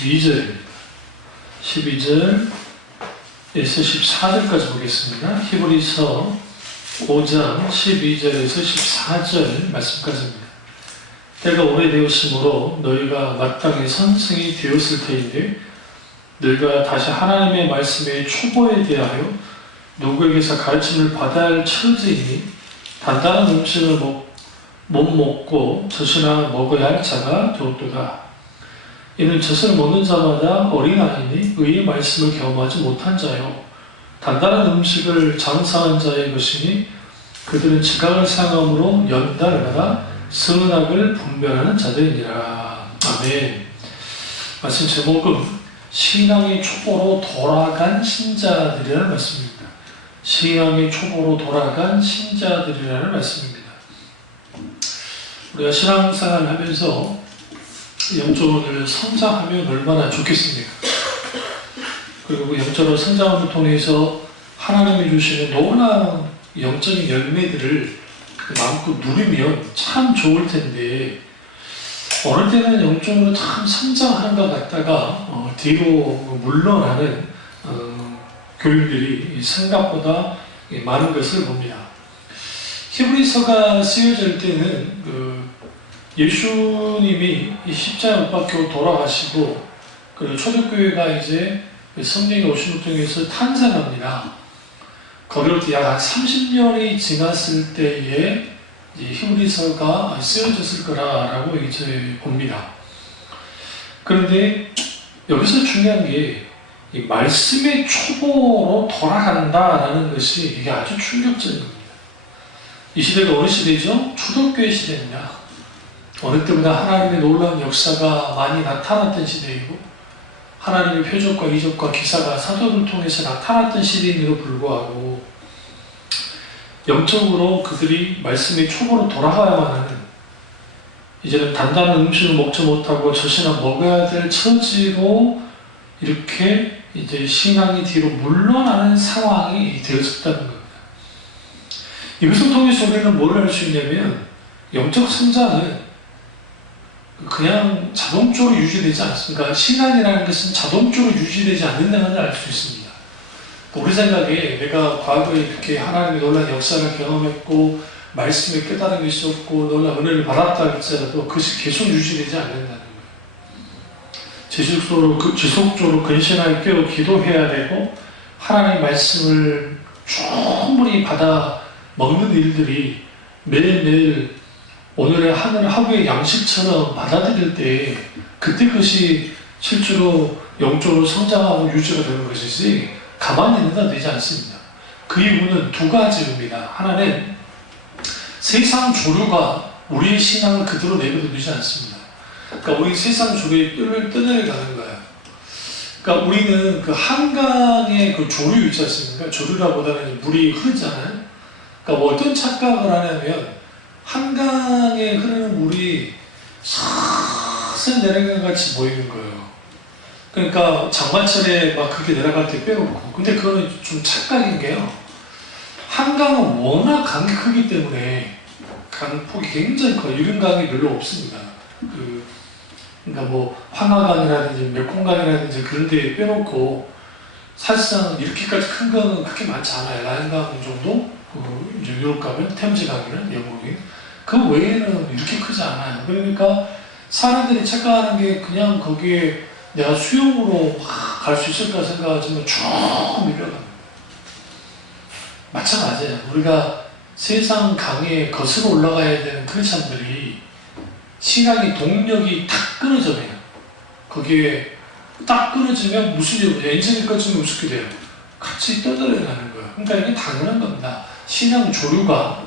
12절입니다. 12절에서 14절까지 보겠습니다. 히브리서 5장 12절에서 14절 말씀까지입니다. 때가 오래되었으므로 너희가 마땅히 선생이 되었을 터인데 너희가 다시 하나님의 말씀의 초보에 대하여 누구에게서 가르침을 받아야 할 처지이니 단단한 음식을 못 먹고 젖이나 먹어야 할 자가 되었도다. 이는 젖을 먹는 자마다 어린아이니 의의 말씀을 경험하지 못한 자요 단단한 음식을 장사한 자의 것이니 그들은 지각을 사용함으로 연달마다 선악을 분별하는 자들이니라. 아멘. 말씀 제목은 신앙의 초보로 돌아간 신자들이라는 말씀입니다. 신앙의 초보로 돌아간 신자들이라는 말씀입니다. 우리가 신앙생활을 하면서 영적으로 성장하면 얼마나 좋겠습니까? 그리고 영적으로 성장함을 통해서 하나님이 주시는 놀라운 영적인 열매들을 마음껏 누리면 참 좋을 텐데 어느 때는 영적으로 참 성장하는 것 같다가 뒤로 물러나는 교인들이 생각보다 많은 것을 봅니다. 히브리서가 쓰여질 때는 예수님이 십자가 못 박혀 돌아가시고 그리고 초대교회가 이제 성령이 오심을 통해서 탄생합니다. 거기로부터 약 30년이 지났을 때에 히브리서가 쓰여졌을 거라고 이제 봅니다. 그런데 여기서 중요한 게 이 말씀의 초보로 돌아간다라는 것이 이게 아주 충격적인 겁니다. 이 시대가 어느 시대죠? 초대교회 시대입니다. 어느 때보다 하나님의 놀라운 역사가 많이 나타났던 시대이고 하나님의 표적과 이적과 기사가 사도를 통해서 나타났던 시대임에도 불구하고 영적으로 그들이 말씀의 초보로 돌아가야만 하는 이제는 단단한 음식을 먹지 못하고 젖이나 먹어야 될 처지로 이렇게 이제 신앙이 뒤로 물러나는 상황이 되었었다는 겁니다. 이것을 통해서 우리는 뭘 할 수 있냐면 영적 성장은 그냥 자동적으로 유지되지 않습니다. 그러니까 신앙이라는 것은 자동적으로 유지되지 않는다는 걸 알 수 있습니다. 우리 생각에 내가 과거에 이렇게 하나님의 놀라운 역사를 경험했고 말씀에 깨달음이 있었고 놀라운 은혜를 받았다 할지라도 그것이 계속 유지되지 않는다는 거예요. 지속적으로 근신하여 깨어 기도해야 되고 하나님의 말씀을 충분히 받아 먹는 일들이 매일매일 오늘의 하루의 양식처럼 받아들일 때 그때 그것이 실제로 영적으로 성장하고 유지가 되는 것이지 가만히 있는 건 되지 않습니다. 그 이유는 두 가지입니다. 하나는 세상 조류가 우리의 신앙을 그대로 내버려두지 않습니다. 그러니까 우리 세상 조류의 뼈를 뜯어내가는 거예요. 그러니까 우리는 그 한강의 그 조류 있지 않습니까? 조류라보다는 물이 흐르잖아요. 그러니까 어떤 착각을 하냐면 한강에 흐르는 물이 싹 내려가는 같이 보이는 거예요. 그러니까 장마철에 막 그렇게 내려갈 때 빼놓고. 근데 그거는 좀 착각인 게요. 한강은 워낙 강이 크기 때문에 강폭이 굉장히 커요. 이런 강이 별로 없습니다. 그러니까 뭐 황하강이라든지 멸콩강이라든지 그런 데 빼놓고 사실상 이렇게까지 큰 강은 그렇게 많지 않아요. 라인강 정도? 이제 유럽 가면 템즈강이나 영국이 그 외에는 이렇게 크지 않아요. 그러니까 사람들이 착각하는 게 그냥 거기에 내가 수영으로 갈 수 있을까 생각하지만 쭉 밀려갑니다. 마찬가지예요. 우리가 세상 강에 거슬러 올라가야 되는 크리스찬들이 신앙의 동력이 딱 끊어져요. 거기에 딱 끊어지면 무슨 일이에요? 엔진이 꺼지면 어떻게 돼요? 같이 떠들어가는 거예요. 그러니까 이게 당연한 겁니다. 신앙 조류가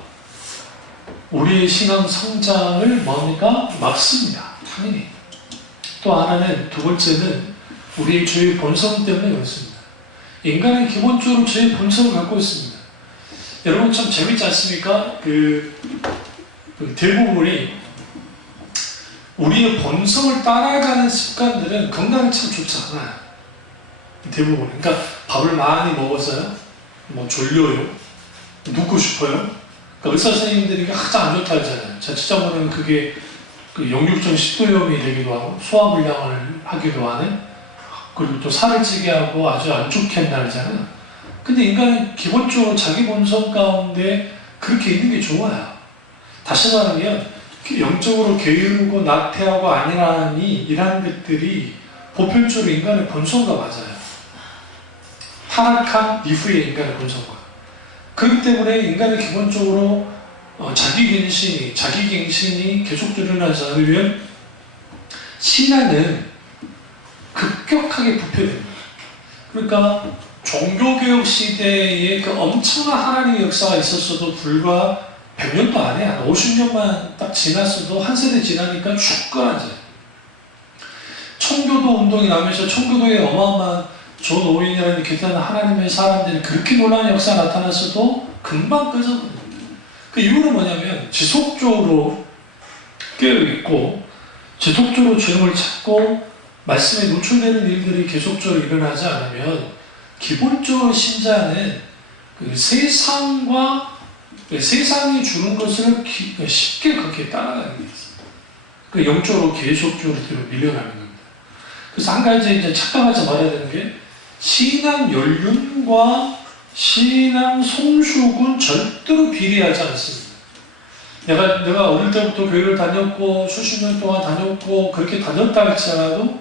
우리의 신앙 성장을 뭡니까? 막습니다. 당연히. 또 하나는, 두 번째는 우리의 죄의 본성 때문에 그렇습니다. 인간은 기본적으로 죄의 본성을 갖고 있습니다. 여러분 참 재밌지 않습니까? 대부분이 우리의 본성을 따라가는 습관들은 건강에 참 좋지 않아요. 대부분. 그러니까 밥을 많이 먹어서요. 뭐 졸려요. 눕고 싶어요. 그러니까 의사 선생님들이 가장 안 좋다 하잖아요. 자칫하면 그게 그 역류성 식도염이 되기도 하고 소화불량을 하기도 하는, 그리고 또 살을 찌게 하고 아주 안 좋게 한다잖아요. 근데 인간은 기본적으로 자기 본성 가운데 그렇게 있는 게 좋아요. 다시 말하면 영적으로 게으르고 나태하고 안일하니 이런 것들이 보편적으로 인간의 본성과 맞아요. 타락한 이후의 인간의 본성과. 그렇기 때문에 인간은 기본적으로 자기갱신이 계속적으로 일어나지 않으면 신앙은 급격하게 부패됩니다. 그러니까 종교개혁 시대에 그 엄청난 하나님의 역사가 있었어도 불과 100년도 안에 한 50년만 딱 지났어도 한 세대 지나니까 죽거라지. 청교도 운동이 나면서 청교도에 어마어마한 존 오웬이라는 대단한 하나님의 사람들이 그렇게 놀라운 역사가 나타났어도 금방 꺼져버립니다. 그 이유는 뭐냐면 지속적으로 깨어있고 지속적으로 주님을 찾고 말씀에 노출되는 일들이 계속적으로 일어나지 않으면 기본적으로 신자는 그 세상이 주는 것을 쉽게 그렇게 따라가는 게 있어요. 그 영적으로 계속적으로 뒤로 밀려나는 겁니다. 그래서 한 가지 이제 착각하지 말아야 되는 게 신앙 연륜과 신앙 성숙은 절대로 비례하지 않습니다. 내가 어릴 때부터 교회를 다녔고 수십 년 동안 다녔고 그렇게 다녔다 할지라도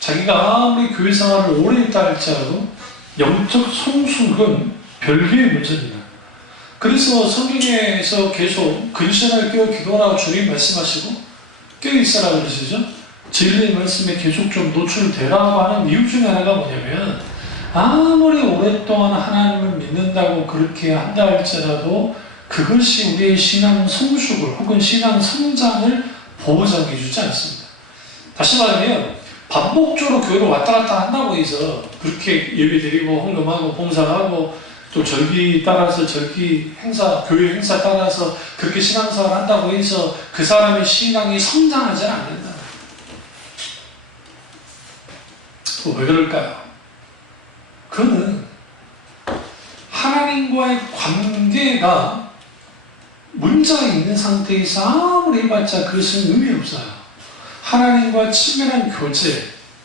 자기가 아무리 교회 생활을 오래 했다 할지라도 영적 성숙은 별개의 문제입니다. 그래서 성경에서 계속 근신을 깨어 기도하라고 주님 말씀하시고 깨어있으라 그러시죠. 진리의 말씀에 계속 좀 노출되라고 하는 이유 중에 하나가 뭐냐면 아무리 오랫동안 하나님을 믿는다고 그렇게 한다 할지라도 그것이 우리의 신앙 성숙을 혹은 신앙 성장을 보장해 주지 않습니다. 다시 말하면 반복적으로 교회로 왔다 갔다 한다고 해서 그렇게 예배 드리고 헌금하고 봉사하고 또 절기 따라서 절기 행사, 교회 행사 따라서 그렇게 신앙생활을 한다고 해서 그 사람의 신앙이 성장하지 않는다. 왜 그럴까요? 그는 하나님과의 관계가 문제가 있는 상태에서 아무리 해봤자 그것은 의미 없어요. 하나님과 친밀한 교제,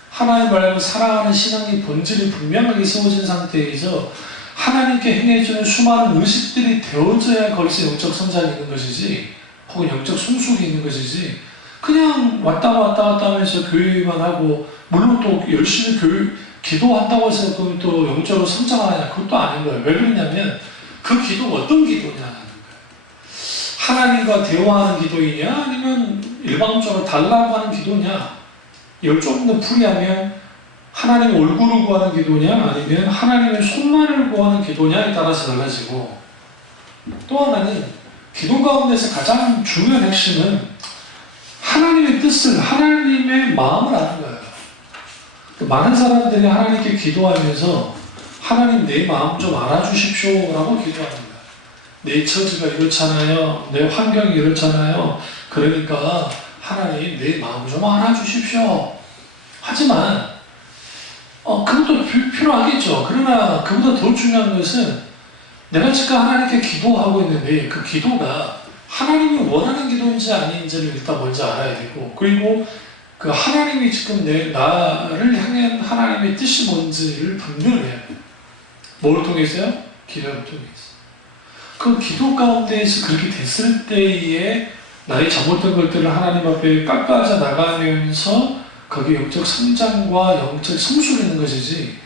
하나님 말고 사랑하는 신앙의 본질이 분명하게 세워진 상태에서 하나님께 행해주는 수많은 의식들이 되어져야 거기서 영적 성장이 있는 것이지 혹은 영적 성숙이 있는 것이지 그냥 왔다 갔다 하면서 교회만 하고 물론 또 열심히 기도한다고 해서 또 영적으로 성장하냐 그것도 아닌 거예요. 왜 그러냐면 그 기도가 어떤 기도냐는 거예요. 하나님과 대화하는 기도이냐 아니면 일방적으로 달라고 하는 기도냐 이걸 조금 더 풀이하면 하나님 얼굴을 구하는 기도냐 아니면 하나님의 손만을 구하는 기도냐에 따라서 달라지고 또 하나는 기도 가운데서 가장 중요한 핵심은 하나님의 뜻을 하나님의 마음을 아는 거예요. 많은 사람들이 하나님께 기도하면서 하나님 내 마음 좀 알아주십시오 라고 기도합니다. 내 처지가 이렇잖아요. 내 환경이 이렇잖아요. 그러니까 하나님 내 마음 좀 알아주십시오. 하지만 그것도 필요하겠죠. 그러나 그보다 더 중요한 것은 내가 지금 하나님께 기도하고 있는데 그 기도가 하나님이 원하는 기도인지 아닌지를 일단 먼저 알아야 되고 그리고 그 하나님이 지금 나를 향한 하나님의 뜻이 뭔지를 분별해야 돼요. 뭘 통해서요? 기도를 통해서. 그 기도 가운데에서 그렇게 됐을 때에 나의 잘못된 것들을 하나님 앞에 깎아져 나가면서 거기에 영적 성장과 영적 성숙이 있는 것이지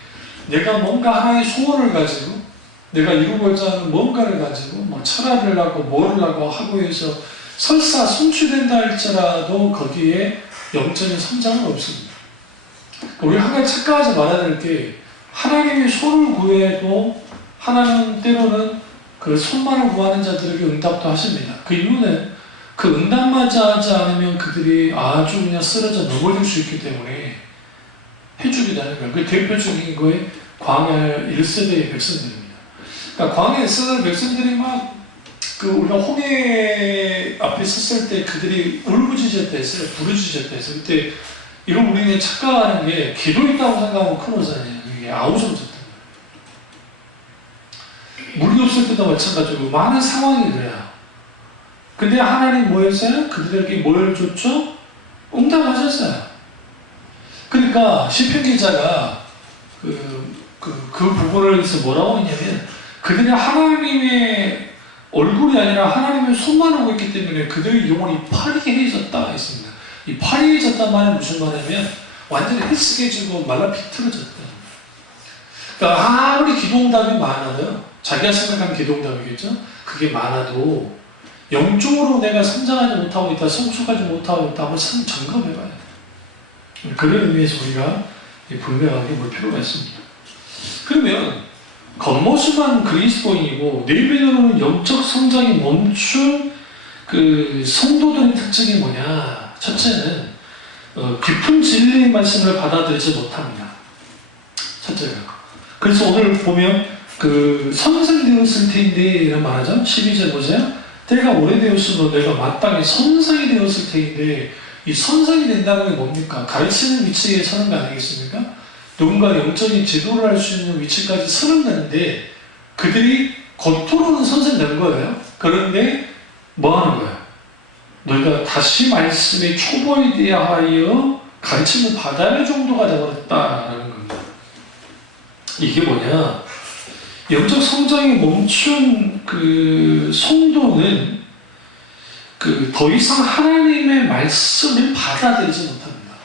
내가 뭔가 하나의 소원을 가지고 내가 이루고자 하는 뭔가를 가지고 뭐 철학을 하고 뭐를 하고 하고 해서 설사 성취된다 할지라도 거기에 영적인 성장은 없습니다. 우리 한 가지 착각하지 말아야 될 게 하나님의 손을 구해도 하나님 때로는 그 손만을 구하는 자들에게 응답도 하십니다. 그 이유는 그 응답마저 하지 않으면 그들이 아주 그냥 쓰러져 넘어질 수 있기 때문에 해주기도 하는 거예요. 그 대표적인 거에 광야 1세대의 백성들입니다. 그러니까 광야 1세대 백성들이 막 우리가 홍해 앞에 섰을 때 그들이 울부짖었다 했어요. 부르짖었다 했어요. 그때 이런 우리는 착각하는 게 기도했다고 생각하면 큰 오산이에요. 이게 아우성졌던 거예요. 물이 없을 때도 마찬가지고 많은 상황이 그래요. 근데 하나님 뭐 했어요? 그들에게 뭘 줬죠? 응답하셨어요. 그러니까 시편 기자가 그 부분을 해서 뭐라고 했냐면, 그들이 하나님의 얼굴이 아니라 하나님의 손만 하고 있기 때문에 그들의 영혼이 파리해졌다 했습니다. 이 파리해졌단 말은 무슨 말이냐면 완전히 헬스케지고 말라 비틀어졌다. 그러니까 아무리 기도응답이 많아도요, 자기가 생각하는 기도응답이겠죠? 그게 많아도 영적으로 내가 성장하지 못하고 있다, 성숙하지 못하고 있다 한번 점검해봐야 돼요. 그런 의미에서 우리가 분명하게 볼 필요가 있습니다. 그러면 겉모습만 그리스도인이고 내면으로는 영적 성장이 멈춘 그 성도들의 특징이 뭐냐? 첫째는 깊은 진리의 말씀을 받아들이지 못합니다. 첫째가. 그래서 오늘 보면 그 선생되었을 텐데 이런 말하죠. 12절 보세요. 때가 오래되었으므로 내가 마땅히 선상이 되었을 텐데, 이 선상이 된다는 게 뭡니까? 가르치는 위치에 서는 거 아니겠습니까? 누군가 영적인 지도를 할 수 있는 위치까지 서는 건데, 그들이 겉으로는 선생 된 거예요. 그런데 뭐 하는 거예요? 너희가 다시 말씀의 초보에 대하여 가르침을 받아야 할 정도가 되어버렸다라는 겁니다. 이게 뭐냐? 영적 성장이 멈춘 그 성도는 더 이상 하나님의 말씀을 받아들이지 못합니다.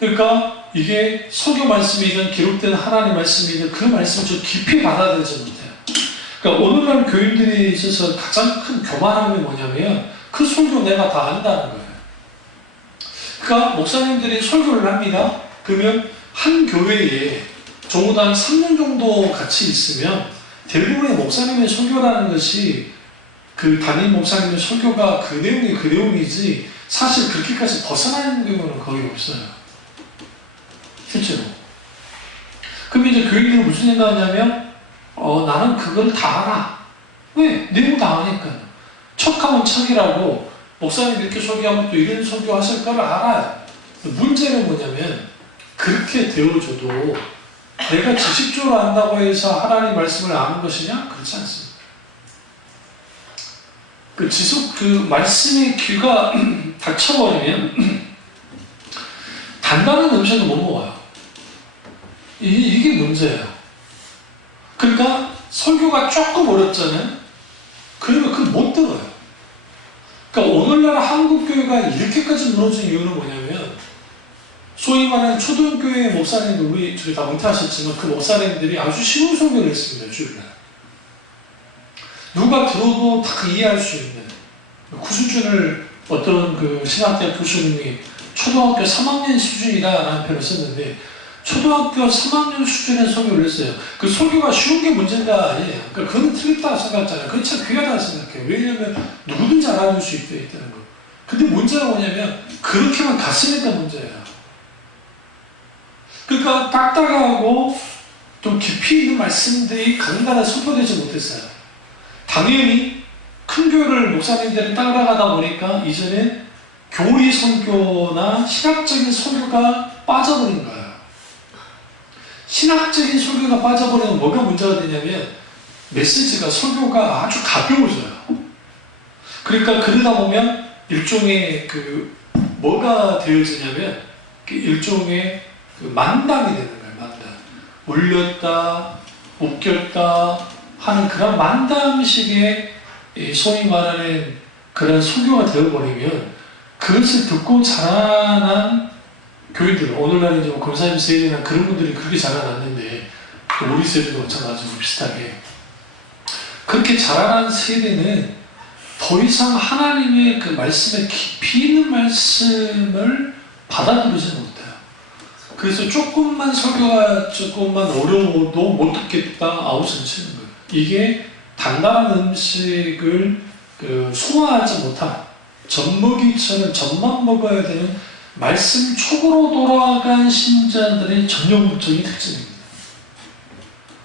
그러니까 이게 설교 말씀이든 기록된 하나님 말씀이든 그 말씀을 좀 깊이 받아들이지 못해요. 그러니까 오늘날 교인들에 있어서 가장 큰 교만함이 뭐냐면 그 설교 내가 다 안다는 거예요. 그러니까 목사님들이 설교를 합니다. 그러면 한 교회에 적어도 한 3년 정도 같이 있으면 대부분의 목사님의 설교라는 것이 그 담임 목사님의 설교가 그 내용이 그 내용이지 사실 그렇게까지 벗어나는 경우는 거의 없어요. 실제로. 그럼 이제 교인들은 무슨 생각하냐면 나는 그걸 다 알아. 왜? 내용 다 아니까요. 척하면 척이라고 목사님 이렇게 설교하면 또 이런 설교하실 거를 알아요. 문제는 뭐냐면 그렇게 되어줘도 내가 지식적으로 안다고 해서 하나님 말씀을 아는 것이냐? 그렇지 않습니다. 그 말씀의 귀가 닫혀버리면 단단한 음식을 못 먹어요. 이게 문제예요. 그러니까 설교가 조금 어렵잖아요. 그러면 그걸 못 들어요. 그러니까 오늘날 한국교회가 이렇게까지 무너진 이유는 뭐냐면 소위 말하는 초등교회 목사님들, 우리 저희 다 은퇴하셨지만 그 목사님들이 아주 쉬운 설교를 했습니다. 주일날. 누가 들어도 다 이해할 수 있는 그 수준을 어떤 그 신학대 교수님이 초등학교 3학년 수준이다라는 표현을 썼는데 초등학교 3학년 수준의 설교를 했어요. 그 설교가 쉬운 게 문제가 아니에요. 그러니까 그건 틀렸다고 생각하잖아요. 그건 참 귀하다고 생각해요. 왜냐하면 누구든지 알아줄 수 있다는 거. 근데 문제가 뭐냐면 그렇게만 갔으니까 문제예요. 그러니까 딱딱하고 좀 깊이 있는 말씀들이 간단하게 선포되지 못했어요. 당연히 큰 교회를 목사님들이 따라가다 보니까 이제는 교리 설교나 신학적인 설교가 빠져버린 거예요. 신학적인 설교가 빠져버리면 뭐가 문제가 되냐면 메시지가 설교가 아주 가벼워져요. 그러니까 그러다 보면 일종의 뭐가 되어지냐면 일종의 만담이 되는 거예요. 만담. 울렸다, 웃겼다 하는 그런 만담식의 소위 말하는 그런 설교가 되어버리면 그것을 듣고 자라난 교인들, 오늘날 이제 권사님 세대나 그런 분들이 그렇게 자라났는데 우리 세대도 마찬가지로 비슷하게 그렇게 자라난 세대는 더 이상 하나님의 그 말씀에 깊이 있는 말씀을 받아들이지 못해요. 그래서 조금만 설교가 조금만 어려워도 못 듣겠다 아웃을 치는 거예요. 이게 단단한 음식을 소화하지 못한 젖먹이처럼 젖만 먹어야 되는 말씀 촉으로 돌아간 신자들의 전형적인 특징입니다.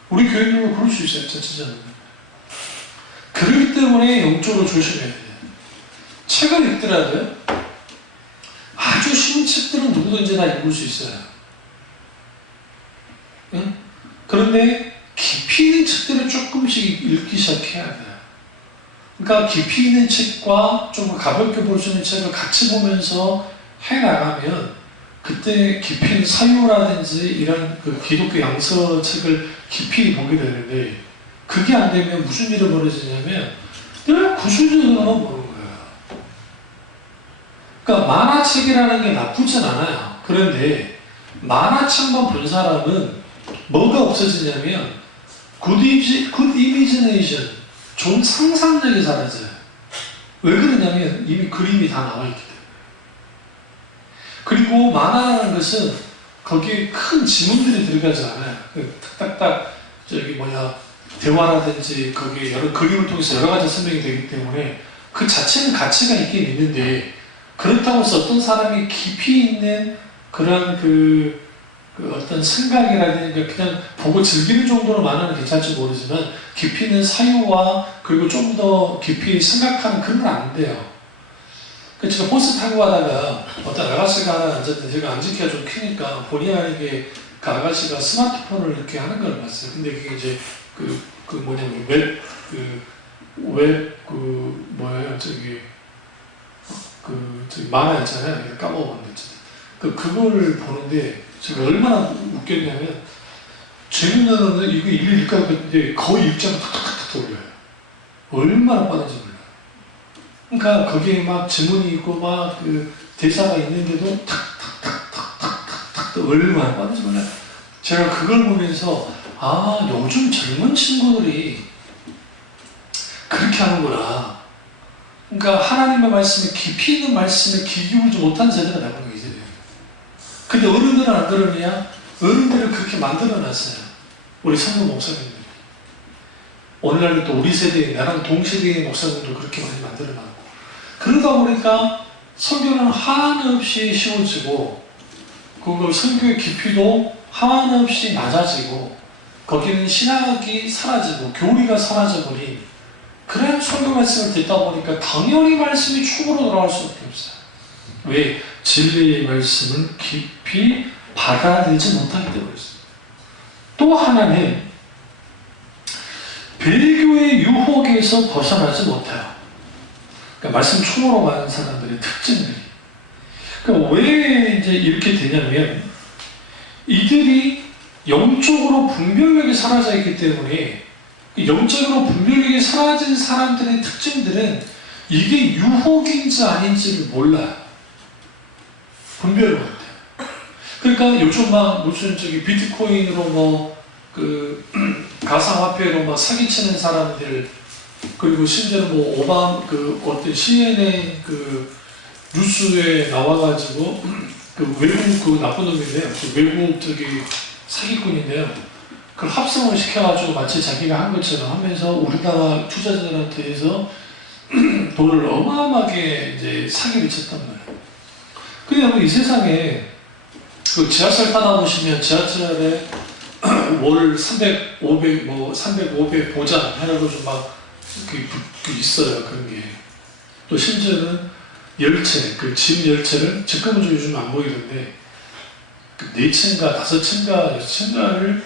우리 교인들도 그럴 수 있어요. 전체적으로. 그렇기 때문에 영적으로 조심해야 돼요. 책을 읽더라도요. 아주 쉬운 책들은 누구든지 다 읽을 수 있어요. 응? 그런데 깊이 있는 책들을 조금씩 읽기 시작해야 돼요. 그러니까 깊이 있는 책과 좀 가볍게 볼 수 있는 책을 같이 보면서 해나가면 그때 깊이 있는 사유라든지 이런 그 기독교 양서책을 깊이 보게 되는데 그게 안 되면 무슨 일이 벌어지냐면 늘 구술적으로만 보는 거예요. 그러니까 만화책이라는 게 나쁘진 않아요. 그런데 만화책만 본 사람은 뭐가 없어지냐면 good imagination, 좋은 상상력이 사라져요. 왜 그러냐면 이미 그림이 다 나와 있기 때문에. 그리고 만화라는 것은 거기에 큰 지문들이 들어가지 않아요. 딱딱딱 저기 대화라든지 거기에 여러 그림을 통해서 여러 가지 설명이 되기 때문에 그 자체는 가치가 있긴 있는데 그렇다고 해서 어떤 사람이 깊이 있는 그런 그 어떤 생각이라든가 그냥 보고 즐기는 정도로 만화는 괜찮지 모르지만 깊이 있는 사유와 그리고 좀 더 깊이 생각하는 그런 건 안 돼요. 제가 버스 타고 가다가 어떤 아가씨가 하나 앉았는데 제가 앉기가 좀 크니까 본의 아니게 그 아가씨가 스마트폰을 이렇게 하는 걸 봤어요. 근데 그게 이제 저기 만화 있잖아요. 까먹었는데. 그거를 보는데 제가 얼마나 웃겼냐면 재밌는 이거 읽을까 했는데 거의 읽자면 탁탁탁 돌려요. 얼마나 빠른지 몰라요. 그러니까 거기에 막 지문이 있고 막 그 대사가 있는데도 탁탁탁탁탁탁 얼마나 빠른지 몰라요. 제가 그걸 보면서 아 요즘 젊은 친구들이 그렇게 하는구나. 그러니까 하나님의 말씀에 깊이 있는 말씀에 귀 기울이지 못한 세대가 나오는 게 이제 돼요. 근데 어른들은 안 그러느냐? 어른들을 그렇게 만들어놨어요. 우리 성도 목사님들이. 오늘날도 또 우리 세대에 나랑 동시대의 목사님도 그렇게 많이 만들어놨고 그러다 보니까 설교는 한없이 쉬워지고 그 설교의 깊이도 한없이 낮아지고 거기는 신학이 사라지고 교리가 사라져버린 그런 설교 말씀을 듣다 보니까 당연히 말씀이 축으로 돌아갈 수밖에 없어요. 왜? 진리의 말씀을 깊이 받아들이지 못하기 때문이었어요. 또 하나는 배교의 유혹에서 벗어나지 못해요. 그러니까 말씀 초보로 가는 사람들의 특징들이. 그러니까 왜 이제 이렇게 되냐면 이들이 영적으로 분별력이 사라져 있기 때문에 영적으로 분별력이 사라진 사람들의 특징들은 이게 유혹인지 아닌지를 몰라요. 분별을 못해요. 그러니까 요즘 막 무슨 비트코인으로 가상화폐로 사기치는 사람들 그리고 심지어 어떤 CNN 뉴스에 나와가지고 외국 나쁜 놈인데요. 외국 사기꾼인데요. 그걸 합성을 시켜가지고 마치 자기가 한 것처럼 하면서 우리나라 투자자들한테 해서 돈을 어마어마하게 이제 사기를 쳤단 말이에요. 그냥 이 세상에 지하철 타다 보시면 지하철에 월 300, 500 보장 해라고 좀 있어요. 그런 게. 또 심지어는 열차, 짐 열차를, 지금은 좀 요즘 안 보이던데, 4층가, 5층가, 6층가를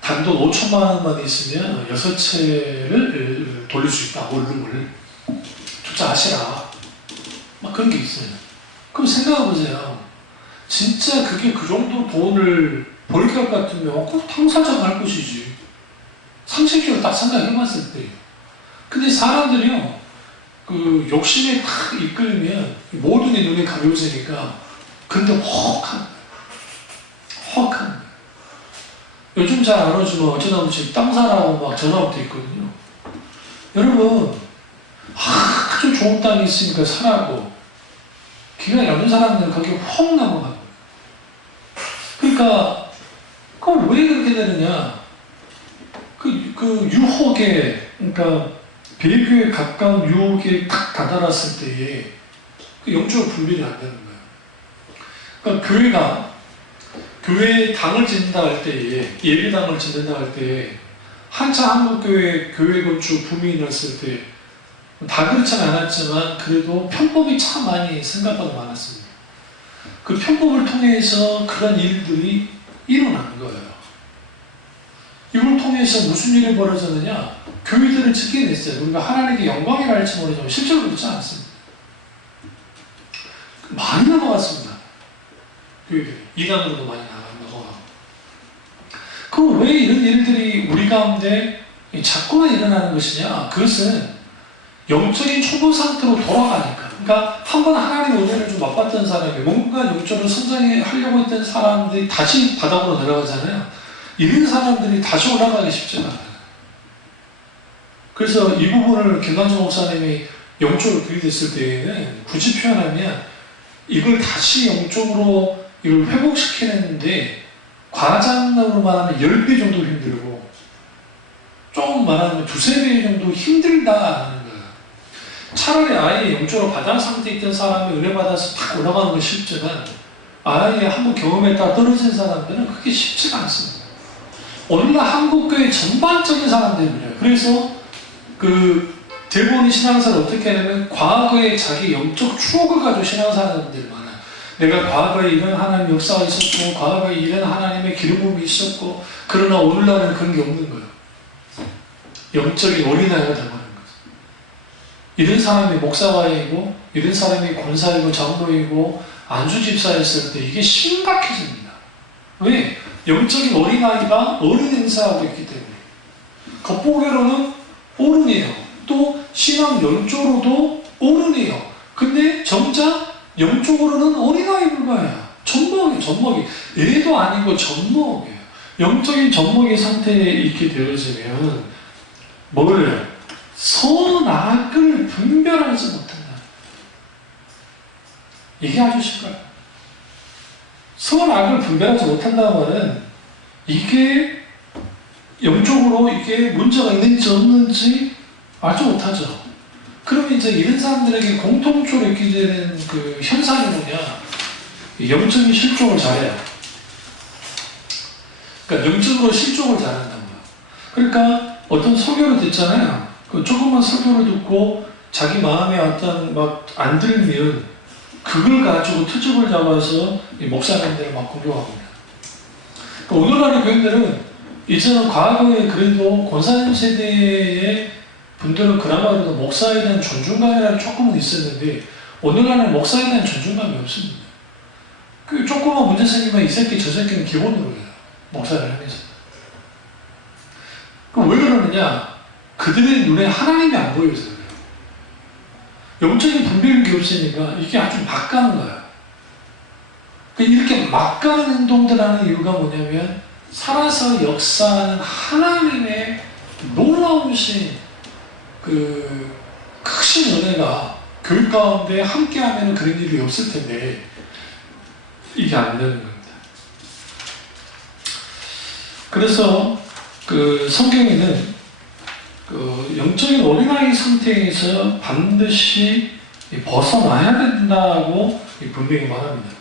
단돈 5천만 원만 있으면 6채를 돌릴 수 있다, 원룸을. 투자하시라. 막 그런 게 있어요. 그럼 생각해보세요. 진짜 그게 그 정도 돈을 벌 것 같으면 꼭 당사자가 할 것이지. 상식적으로 딱 생각해봤을 때. 근데 사람들이요, 욕심에 탁 이끌면 모든 게 눈에 가려지니까 근데 허악한 거예요. 요즘 잘 안 오지만 어쩌다 지금 땅 사라고 막 전화부터 있거든요. 여러분, 아주 좋은 땅이 있으니까 사라고 기가 얇은 사람들은 거기에 확 넘어가는 거예요. 그러니까 그럼 왜 그렇게 되느냐? 그 유혹에, 그러니까 배교에 가까운 유혹에 탁 다다랐을 때에 그 영적 분별이 안 되는 거예요. 그러니까 교회에 당을 짓는다 할 때에, 예배당을 짓는다 할 때에, 한참 한국교회 교회 건축 붐이 났을 때, 다 그렇진 않았지만, 그래도 편법이 참 많이 생각보다 많았습니다. 그 편법을 통해서 그런 일들이 일어난 거예요. 이걸 통해서 무슨 일이 벌어졌느냐? 교회들을 짓게 됐어요. 우리가 하나님께 영광이라 할지 모르지만 실제로 그렇지 않습니다. 많이 넘어갔습니다. 교회들이. 이단으로도 많이 넘어가고. 그럼 왜 이런 일들이 우리 가운데 자꾸만 일어나는 것이냐? 그것은 영적인 초보 상태로 돌아가니까. 그러니까 한번 하나님의 은혜를 좀 맛봤던 사람이 뭔가 영적으로 성장하려고 했던 사람들이 다시 바닥으로 내려가잖아요. 이런 사람들이 다시 올라가기 쉽지 않아요. 그래서 이 부분을 김관정 목사님이 영적으로 들이댔을 때에는 굳이 표현하면 이걸 다시 영적으로 이걸 회복시키는데 과장으로 말하면 10배 정도 힘들고 조금 말하면 2~3배 정도 힘들다는 거예요. 차라리 아예 영적으로 바닥 상태에 있던 사람이 은혜 받아서 탁 올라가는 건 쉽지만 아예 한번 경험했다가 떨어진 사람들은 그게 쉽지가 않습니다. 오늘날 한국교회 전반적인 사람들이에요. 그래서 대부분의 신앙사를 어떻게 하냐면 과거에 자기 영적 추억을 가지고 신앙사람들이 많아요. 내가 과거에 이런 하나님 역사가 있었고 과거에 이런 하나님의 기름 부음이 있었고 그러나 오늘날은 그런 게 없는 거예요. 영적인 어린아이가 되는 거죠. 이런 사람이 목사가이고 이런 사람이 권사이고 장로이고 안수집사였을 때 이게 심각해집니다. 왜? 영적인 어린아이가 어른 행사하고 있기 때문에. 겉보기로는 어른이에요. 또 신앙 영적으로도 어른이에요. 근데 정작 영적으로는 어린아이 불과해요. 젖먹이에요. 젖먹이. 애도 아니고 젖먹이에요. 영적인 젖먹이 상태에 있게 되어지면 뭐를 선악을 분별하지 못한다. 이게 아주 심각해요. 선악을 분별하지 못한다는 말은 이게 영적으로 이게 문제가 있는지 없는지 알지 못하죠. 그러면 이제 이런 사람들에게 공통적으로 있게 되는 그 현상이 뭐냐? 영적인 실종을 잘해요. 그러니까 영적으로 실종을 잘한다고요. 그러니까 어떤 설교를 듣잖아요. 그 조금만 설교를 듣고 자기 마음에 어떤 막 안 들면 그걸 가지고 트집을 잡아서 이 목사님들을 막 공격합니다. 그러니까 오늘날의 교인들은 이제는 과거에 그래도 권사님 세대의 분들은 그나마 그래도 목사에 대한 존중감이라는 조금은 있었는데 오늘날은 목사에 대한 존중감이 없습니다. 그 조그만 문제 생기면 이 새끼 저 새끼는 기본으로 해요. 목사를 하면서. 그럼 왜 그러느냐? 그들의 눈에 하나님이 안 보여서 그래요. 영적인 분별력이 없으니까 이게 아주 막 가는 거야. 이렇게 막 가는 행동들 하는 이유가 뭐냐면 살아서 역사하는 하나님의 놀라우신 그 크신 은혜가 교육 가운데 함께하면 그런 일이 없을 텐데 이게 안 되는 겁니다. 그래서 그 성경에는 그 영적인 어린아이 상태에서 반드시 벗어나야 된다고 분명히 말합니다.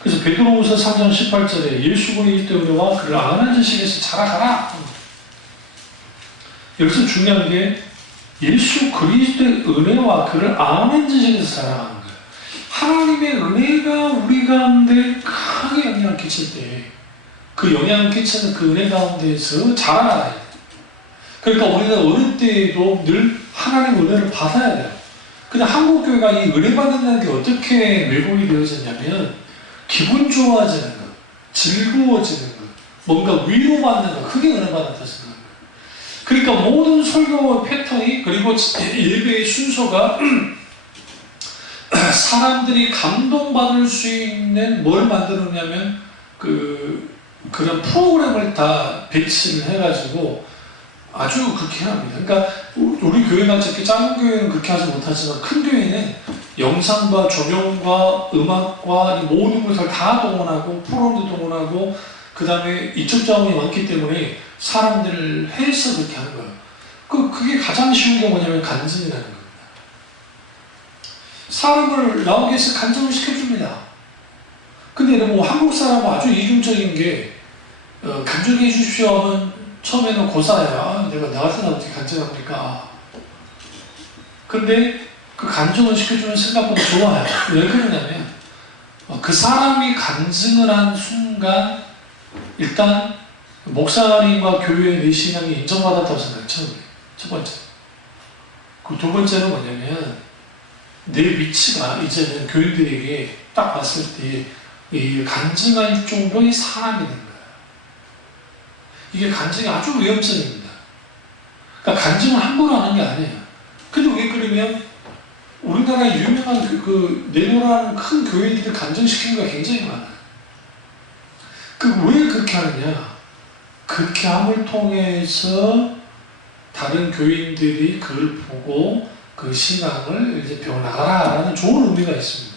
그래서 베드로후서 3장 18절에 예수 그리스도의 은혜와 그를 아는 지식에서 자라가라. 여기서 중요한 게 예수 그리스도의 은혜와 그를 아는 지식에서 자라가는 거예요. 하나님의 은혜가 우리 가운데 크게 영향을 끼칠 때 그 영향을 끼치는 그 은혜 가운데에서 자라나야 돼요. 그러니까 우리는 어릴 때에도 늘 하나님의 은혜를 받아야 돼요. 근데 한국교회가 이 은혜 받는다는 게 어떻게 왜곡이 되어졌냐면 기분 좋아지는 것, 즐거워지는 것, 뭔가 위로받는 것, 그게 은혜 받았다 생각합니다. 그러니까 모든 설교 패턴이 그리고 예배의 순서가 사람들이 감동받을 수 있는 뭘 만들었냐면 그런 프로그램을 다 배치를 해가지고 아주 그렇게 합니다. 그러니까 우리 교회가 이렇게 작은 교회는 그렇게 하지 못하지만 큰 교회는 영상과 조명과 음악과 이 모든 것을 다 동원하고 프로그램도 동원하고 그 다음에 이쪽 자원이 많기 때문에 사람들을 해서 그렇게 하는 거예요. 그게 가장 쉬운 게 뭐냐면 간증이라는 겁니다. 사람을 나오게 해서 간증을 시켜줍니다. 근데 뭐 한국 사람은 아주 이중적인 게 간증해 주십시오 하면 처음에는 고사해요. 내가 나 같은 사람 어떻게 간증합니까? 근데 그 간증을 시켜주면 생각보다 좋아요. 왜 그러냐면 그 사람이 간증을 한 순간 일단 목사님과 교회의 내 신앙이 인정받았다고 생각해요. 첫 번째. 그 두 번째는 뭐냐면 내 위치가 이제는 교인들에게 딱 봤을 때 이 간증할 정도의 사람이 된 거예요. 이게 간증이 아주 위험성입니다. 그러니까 간증을 함부로 하는 게 아니에요. 근데 왜 그러면 우리나라의 유명한 네로라는 큰 교회들을 간증시키는 게 굉장히 많아요. 왜 그렇게 하느냐? 그렇게 함을 통해서 다른 교인들이 그걸 보고 그 신앙을 이제 배워나가라라는 좋은 의미가 있습니다.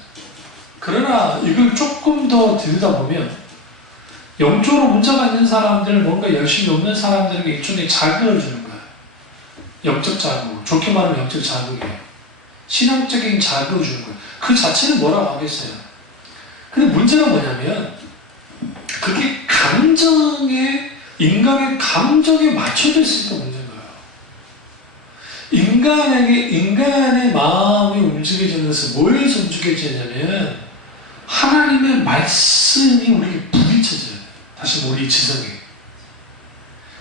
그러나 이걸 조금 더 들여다보면 영적으로 문제가 있는 사람들, 뭔가 열심히 없는 사람들에게 일종의 자극을 주는 거예요. 영적 자극, 좋게 말하면 영적 자극이에요. 신앙적인 자극을 주는 거예요. 그 자체는 뭐라고 하겠어요? 근데 문제가 뭐냐면 그게 인간의 감정에 맞춰져 있을 때 문제인 거예요. 인간의 마음이 움직여지는 것은 뭐에서 움직여지냐면 하나님의 말씀이 우리에게 부딪혀져요. 다시 우리 지성에.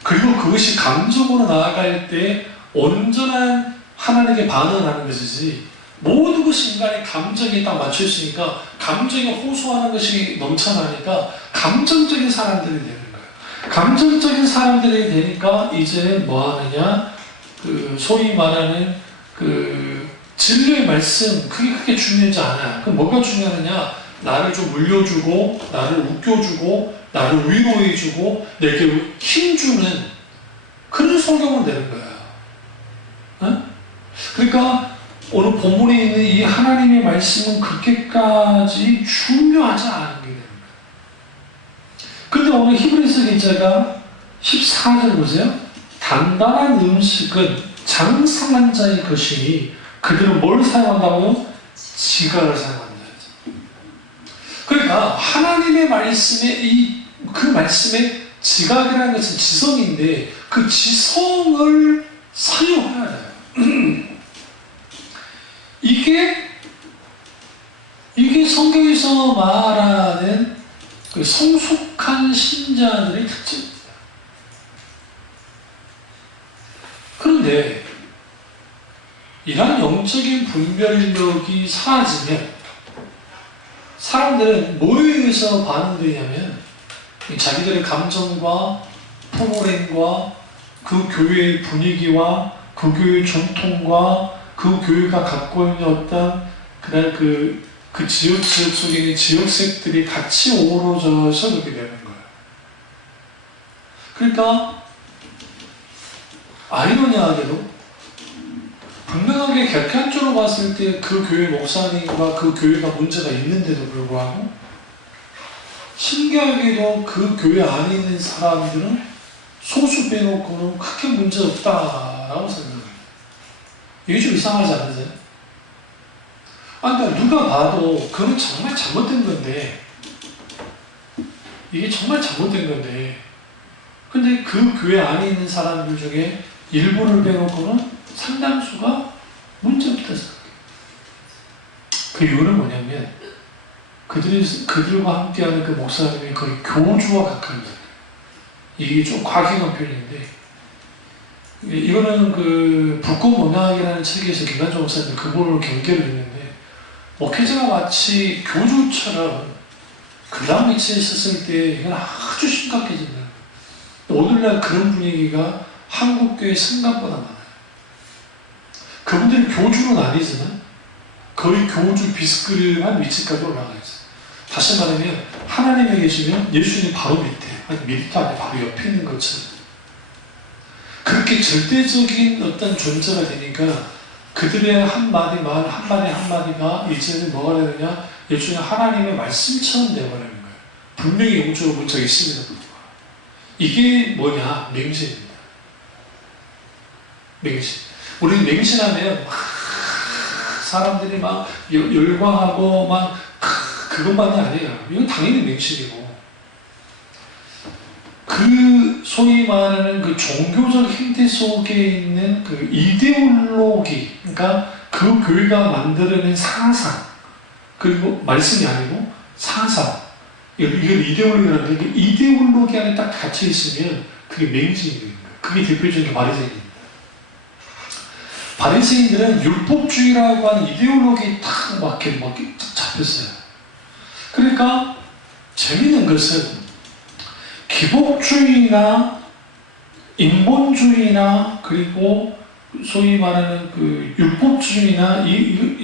그리고 그것이 감정으로 나아갈 때 온전한 하나님께 반응하는 것이지, 모든 것이 인간의 감정에 딱 맞춰 있으니까 감정에 호소하는 것이 넘쳐나니까 감정적인 사람들이 되는 거예요. 감정적인 사람들이 되니까 이제 뭐 하느냐, 소위 말하는 진리의 말씀, 그게 그렇게 중요하지 않아요. 그럼 뭐가 중요하느냐? 나를 좀 물려주고, 나를 웃겨주고, 나를 위로해주고, 내게 힘주는 그런 성경은 되는 거예요. 어? 그러니까 오늘 본문에 있는 이 하나님의 말씀은 그렇게까지 중요하지 않은 게 되는 거예요. 근데 오늘 히브리서 기자가 14절 보세요. 단단한 음식은 장성한 자의 것이니 그들은 뭘 사용한다고요? 지각을 사용한다. 그러니까 하나님의 말씀에 그 말씀에 지각이라는 것은 지성인데 그 지성을 사용해야 돼요. 이게 성경에서 말하는 그 성숙한 신자들의 특징입니다. 그런데 이러한 영적인 분별력이 사라지면 사람들은 뭐에 의해서 반응되냐면 자기들의 감정과 프로그램과 그 교회의 분위기와 그 교회의 전통과 그 교회가 갖고 있는 어떤 그날 그 지역 속에 있는 지역색들이 같이 어우러져서 그렇게 되는 거예요. 그러니까 아이러니하게도 분명하게 객관적으로 봤을 때 그 교회 목사님과 그 교회가 문제가 있는데도 불구하고 신기하게도 그 교회 안에 있는 사람들은 소수 빼놓고는 크게 문제 없다라고 생각합니다. 이게 좀 이상하지 않으세요? 그러니까 누가 봐도 그건 정말 잘못된 건데, 이게 정말 잘못된 건데, 근데 그 교회 안에 있는 사람들 중에 일부를 빼놓고는 상당수가 문제없다 생각해요. 그 이유는 뭐냐면 그들과 함께하는 그 목사님이 거의 교주와 가까운 사람. 이게 좀 과격한 표현인데, 이거는 그 북구문학이라는 책에서 김관종 목사님 그분으로 경계를 했는데, 목회자가 마치 교주처럼 그 다음 위치에 있었을 때 이건 아주 심각해진다. 오늘날 그런 분위기가 한국교회 생각보다 많아요. 그분들은 교주는 아니지만 거의 교주 비스크림한 위치까지 올라가 있어요. 다시 말하면 하나님에 계시면 예수님 바로 밑에, 아니 밑에 아니 바로 옆에 있는 것처럼 그렇게 절대적인 어떤 존재가 되니까 그들의 한마디 말 한마디가 이제는 뭐가 되느냐, 일종의 하나님의 말씀처럼 되어버리는 거예요. 분명히 영적으로 문제가 있음에도 불구하고. 이게 뭐냐? 맹신입니다. 맹신. 우리는 맹신하면 사람들이 막 열광하고 막 그것만이 아니에요. 이건 당연히 맹신이고, 그 소위 말하는 그 종교적 형태 속에 있는 그 이데올로기, 그러니까 그 교회가 만들어낸 사상, 그리고 말씀이 아니고 사상, 이걸 이데올로기라는데, 이데올로기 안에 딱 갇혀 있으면 그게 맹신인 거예요. 그게 대표적인 바리새인입니다. 바리새인들은 율법주의라고 하는 이데올로기에 딱 맞게 잡혔어요. 그러니까 재밌는 것은 기복주의나 인본주의나 그리고 소위 말하는 그 율법주의나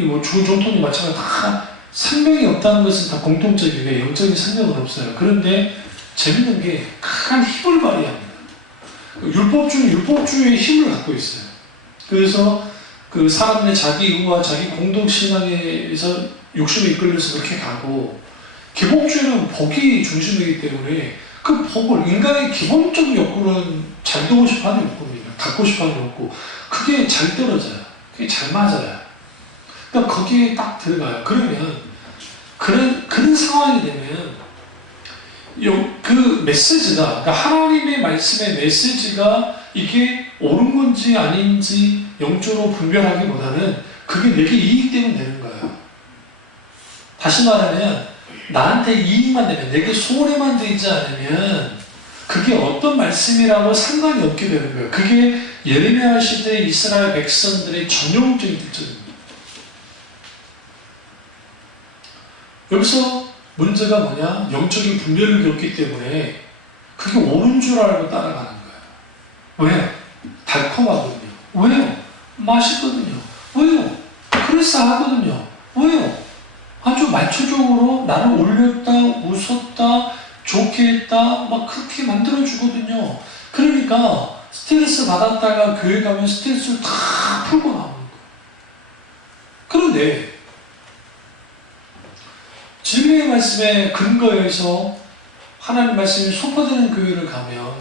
뭐 주종통이 마찬가지로 다 생명이 없다는 것은 다 공통적이고 영적인 생명은 없어요. 그런데 재밌는 게 큰 힘을 발휘합니다. 율법주의의 힘을 갖고 있어요. 그래서 그 사람의 자기 의와 자기 공동신앙에서 욕심에 이끌려서 그렇게 가고, 기복주의는 복이 중심이기 때문에 그 복을, 인간의 기본적인 욕구는 잘 되고 싶어 하는 욕구입니다. 갖고 싶어 하는 욕구. 그게 잘 떨어져요. 그게 잘 맞아요. 그러니까 거기에 딱 들어가요. 그러면 그런 상황이 되면 그 메시지가, 그러니까 하나님의 말씀의 메시지가 이게 옳은 건지 아닌지 영적으로 분별하기보다는 그게 내게 이익되면 되는 거예요. 다시 말하면 나한테 이익만 되면, 내게 손해만 되지 않으면 그게 어떤 말씀이라고 상관이 없게 되는 거예요. 그게 예레미야 시대 이스라엘 백성들의 전형적인 특징입니다. 여기서 문제가 뭐냐? 영적인 분별을 겪기 때문에 그게 옳은 줄 알고 따라가는 거예요. 왜요? 달콤하거든요. 왜요? 맛있거든요. 왜요? 그럴싸하거든요. 왜요? 아주 말초적으로 나를 올렸다, 웃었다, 좋게 했다, 막 그렇게 만들어주거든요. 그러니까 스트레스 받았다가 교회 가면 스트레스를 다 풀고 나오는 거예요. 그런데 진리의 말씀에 근거해서 하나님 말씀이 소파되는 교회를 가면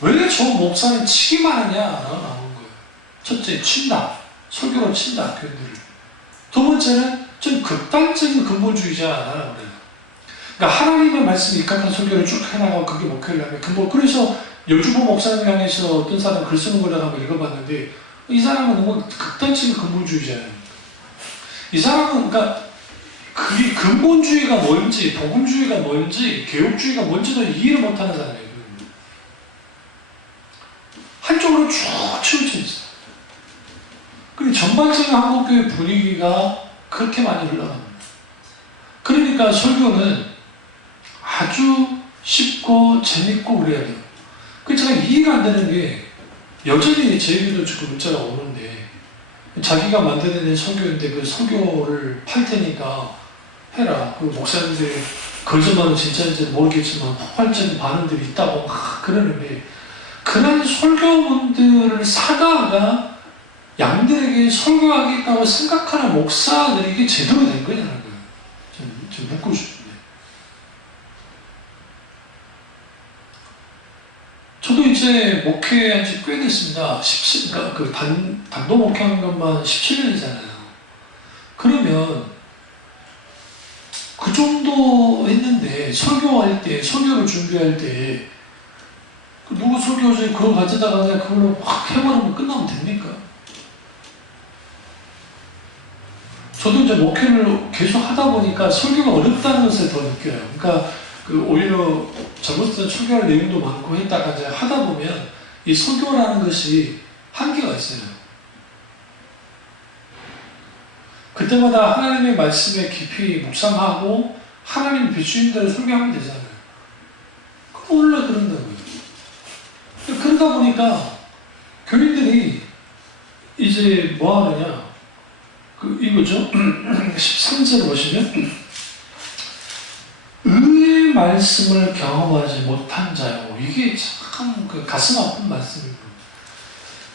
왜 저 목사는 치기만 하냐라고 나오는 거예요. 첫째, 친다. 설교로 친다, 교인들을. 두 번째는 좀 극단적인 근본주의자라는 거예요. 그러니까 하나님의 말씀에 입각한 설교를 쭉 해나가고 그게 목회를 하면 근본. 그래서 여주보 목사님 향해서 어떤 사람 글 쓰는 걸 한번 읽어봤는데, 이 사람은 너무 극단적인 근본주의자예요. 이 사람은 그러니까 그게 근본주의가 뭔지, 복음주의가 뭔지, 개혁주의가 뭔지도 이해를 못하는 사람이에요. 한쪽으로 쭉 치우쳐 있어요. 그리고 전반적인 한국교회 분위기가 그렇게 많이 흘러갑니다. 그러니까 설교는 아주 쉽고 재밌고 그래야 돼요. 그래서 제가 이해가 안 되는 게, 여전히 제에게도 지금 문자가 오는데, 자기가 만들어낸 설교인데 그 설교를 팔 테니까 해라. 그 목사님들 거짓말은 진짜인지 모르겠지만 폭발적인 반응들이 있다고 막 그러는데, 그런 설교문들을 사다가 양들에게 설교하겠다고 생각하는 목사들이 이게 제대로 된 거냐는 거예요. 좀 묻고 싶은데. 저도 이제 목회한 지 꽤 됐습니다. 그러니까 그 단도 목회한 것만 17년이잖아요. 그러면 그 정도 했는데, 설교를 준비할 때, 누구 설교지 그거 가져다가 그냥 그걸로 확 해버리면 끝나면 됩니까? 저도 이제 목회를 계속 하다 보니까 설교가 어렵다는 것을 더 느껴요. 그러니까 오히려 잘못된 설교할 내용도 많고 했다가 이제 하다 보면 이 설교라는 것이 한계가 있어요. 그때마다 하나님의 말씀에 깊이 묵상하고 하나님 비추인 대로 설교하면 되잖아요. 원래 그런다고요. 그러다 보니까 교인들이 이제 뭐 하느냐, 이거죠. 13절을 보시면, 의의 말씀을 경험하지 못한 자요. 이게 참 가슴 아픈 말씀이고,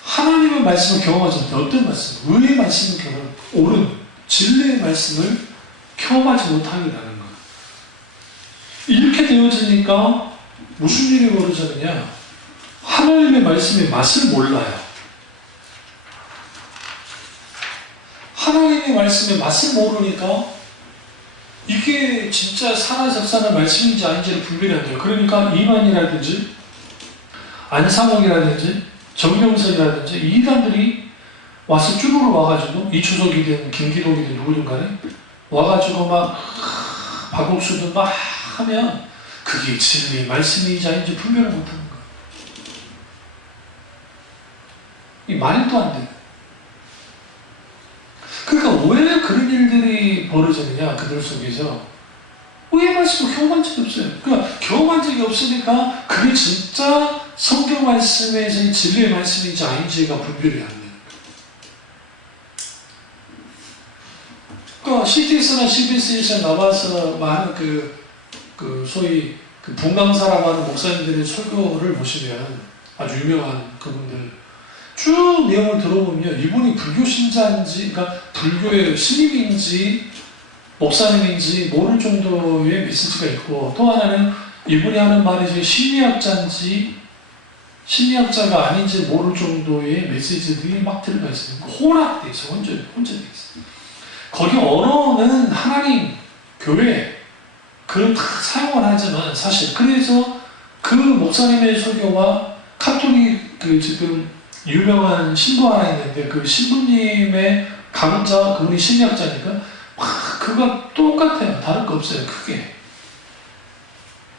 하나님의 말씀을 경험하지 못한, 어떤 말씀? 의의 말씀을 경험, 옳은 진리의 말씀을 경험하지 못하기라는 거예요. 이렇게 되어지니까 무슨 일이 벌어지느냐? 하나님의 말씀의 맛을 몰라요. 하나님의 말씀의 맛을 모르니까 이게 진짜 살아적사는 말씀인지 아닌지를 분별이 안 돼요. 그러니까 이만이라든지 안상옥이라든지 정경선이라든지 이단들이 와서 쭈루루 와가지고, 이추석이든 김기록이든 누구든 간에 와가지고 막 박옥수든 막 하면 그게 진리, 말씀이지 아닌지 분별을 못하는 거예요. 이 말도 안 돼. 그러니까 왜 그런 일들이 벌어지느냐, 그들 속에서. 왜 말씀을 경험한 적이 없어요. 그러니까 경험한 적이 없으니까 그게 진짜 성경 말씀에서의 진리의 말씀인지 아닌지가 분별이 안 돼요. 그러니까 CTS나 CBS에서 나와서 많은 소위 분강사라고 하는 목사님들의 설교를 보시면 아주 유명한 그분들 쭉 내용을 들어보면 이분이 불교 신자인지, 그러니까 불교의 스님인지 목사님인지 모를 정도의 메시지가 있고, 또 하나는 이분이 하는 말이 심리학자인지 심리학자가 아닌지 모를 정도의 메시지들이 막 들어가 있어요. 혼합돼 있어, 혼재돼 있어. 거기 언어는 하나님, 교회 그걸 다 사용을 하지만 사실 그래서 그 목사님의 설교와 카톨릭 지금 유명한 신부 하나 있는데 그 신부님의 강좌, 그분이 심리학자니까 그거 똑같아요. 다를 거 없어요. 크게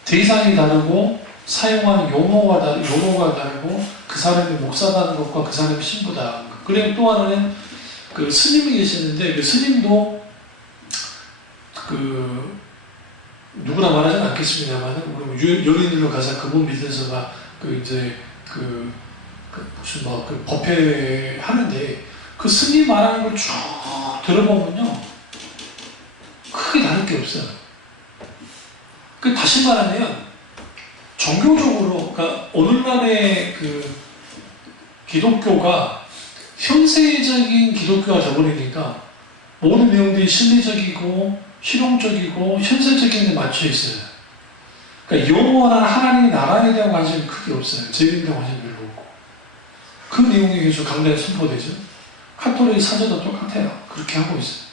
대상이 다르고 사용하는 용어가 다르고 그 사람이 목사다는 것과 그 사람이 신부다. 그리고 또 하나는 그 스님이 계시는데 그 스님도 누구나 말하지는 않겠습니다만 우리 연인들로 가서 그분 믿어서 막 무슨 법회 하는데 그 스님 말하는 걸 쭉 들어보면요 크게 다를 게 없어요. 다시 말하면 종교적으로, 그러니까 오늘날의 기독교가 현세적인 기독교가 되어버리니까 모든 내용들이 실리적이고 실용적이고 현세적인 데 맞춰 있어요. 그러니까 영원한 하나님의 나라에 대한 관심이 크게 없어요. 재미에 대한 관심이 별로 없고. 그 내용이 계속 강단에 선포되죠. 카톨릭 사제도 똑같아요. 그렇게 하고 있어요.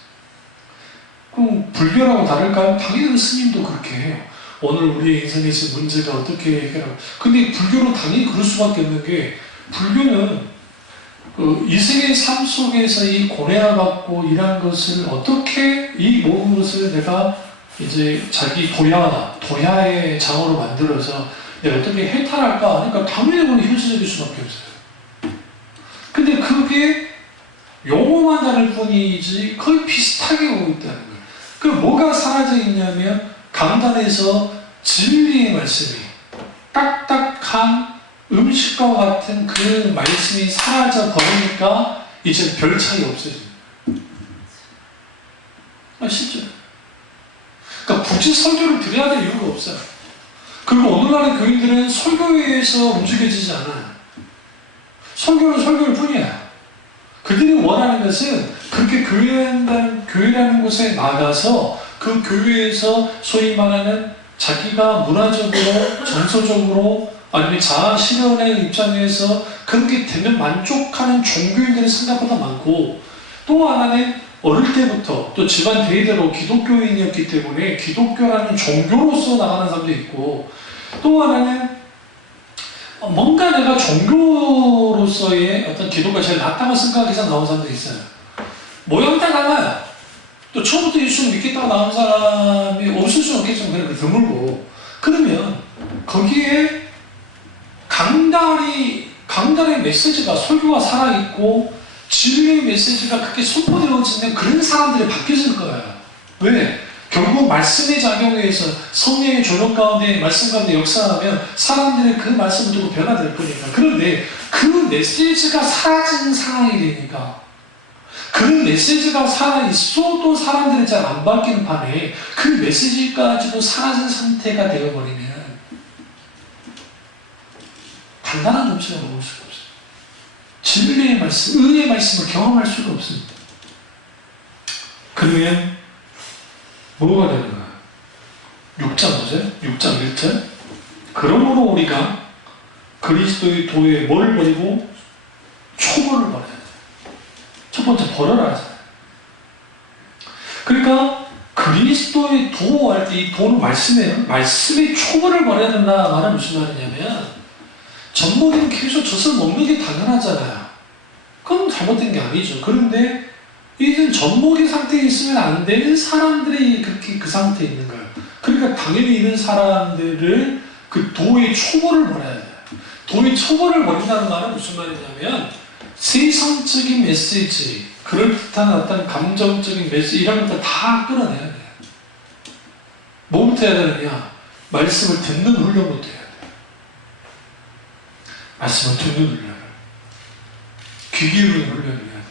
그럼 불교라고 다를까요? 당연히 스님도 그렇게 해요. 오늘 우리의 인생에서 문제가 어떻게 해결하고. 근데 불교는 당연히 그럴 수밖에 없는 게, 불교는 이 세계의 삶 속에서 이 고뇌와 갖고 이런 것을 어떻게, 이 모든 것을 내가 이제 자기 도야의 장으로 만들어서 내가 어떻게 해탈할까? 그러니까 당연히 그건 현실적일 수밖에 없어요. 근데 그게 용어만 다를 뿐이지 거의 비슷하게 오고 있다는 거예요. 그 뭐가 사라져 있냐면 강단에서 진리의 말씀이 딱딱한 음식과 같은 그 말씀이 사라져 버리니까 이제 별 차이 없어집니다. 실제로. 그러니까 굳이 설교를 드려야 될 이유가 없어요. 그리고 오늘날의 교인들은 설교에 의해서 움직여지지 않아요. 설교는 설교일 뿐이야. 그들이 원하는 것은 그렇게 교회라는 곳에 나가서 그 교회에서 소위 말하는 자기가 문화적으로, 정서적으로, 아니면 자아 실현의 입장에서 그렇게 되면 만족하는 종교인들이 생각보다 많고, 또 하나는 어릴 때부터 또 집안 대대로 기독교인이었기 때문에 기독교라는 종교로서 나가는 사람도 있고, 또 하나는 뭔가 내가 종교로서의 어떤 기도가 제일 낫다고 생각해서 나온 사람도 있어요. 모양 다 달라요. 또 처음부터 예수를 믿겠다고 나온 사람이 없을 수는 없겠지만 그냥 드물고, 그러면 거기에 강단의 메시지가, 설교가 살아있고 진리의 메시지가 그렇게 선포되어지는 그런 사람들이 바뀌어질 거예요. 왜? 결국 말씀의 작용에서 성령의 조력 가운데, 말씀 가운데 역사하면 사람들이 그 말씀을 두고 변화될 거니까. 그런데 그 메시지가 사라진 상황이 되니까, 그 메시지가 살아있어도 사람들이 잘 안 바뀌는 판에 그 메시지까지도 사라진 상태가 되어버리면 단단한 정치가 먹을 수가 없어요. 진리의 말씀, 은혜의 말씀을 경험할 수가 없습니다. 그러면 뭐가 되는 거야? 6장 보세요. 6장 1절. 그러므로 우리가 그리스도의 도에 뭘 버리고 초보를 버려야 돼. 첫 번째 버려라 하잖아요. 그러니까 그리스도의 도 할 때 이 도는 말씀이에요. 말씀의 초보를 버려야 된다 말은 무슨 말이냐면, 젖먹이는 계속 젖을 먹는 게 당연하잖아요. 그건 잘못된 게 아니죠. 그런데 이젠 젖먹이 상태에 있으면 안 되는 사람들이 그렇게 그 상태에 있는 거예요. 그러니까 당연히 이런 사람들을 그 도의 초보를 버려야 돼요. 도의 초보를 버린다는 말은 무슨 말이냐면 세상적인 메시지, 그럴듯한 어떤 감정적인 메시지 이런 것들 다 끌어내야 돼요. 뭐부터 해야 되느냐? 말씀을 듣는 훈련부터 해야 돼요. 말씀을 듣는 훈련. 귀 기울이는 훈련을 해야 돼요.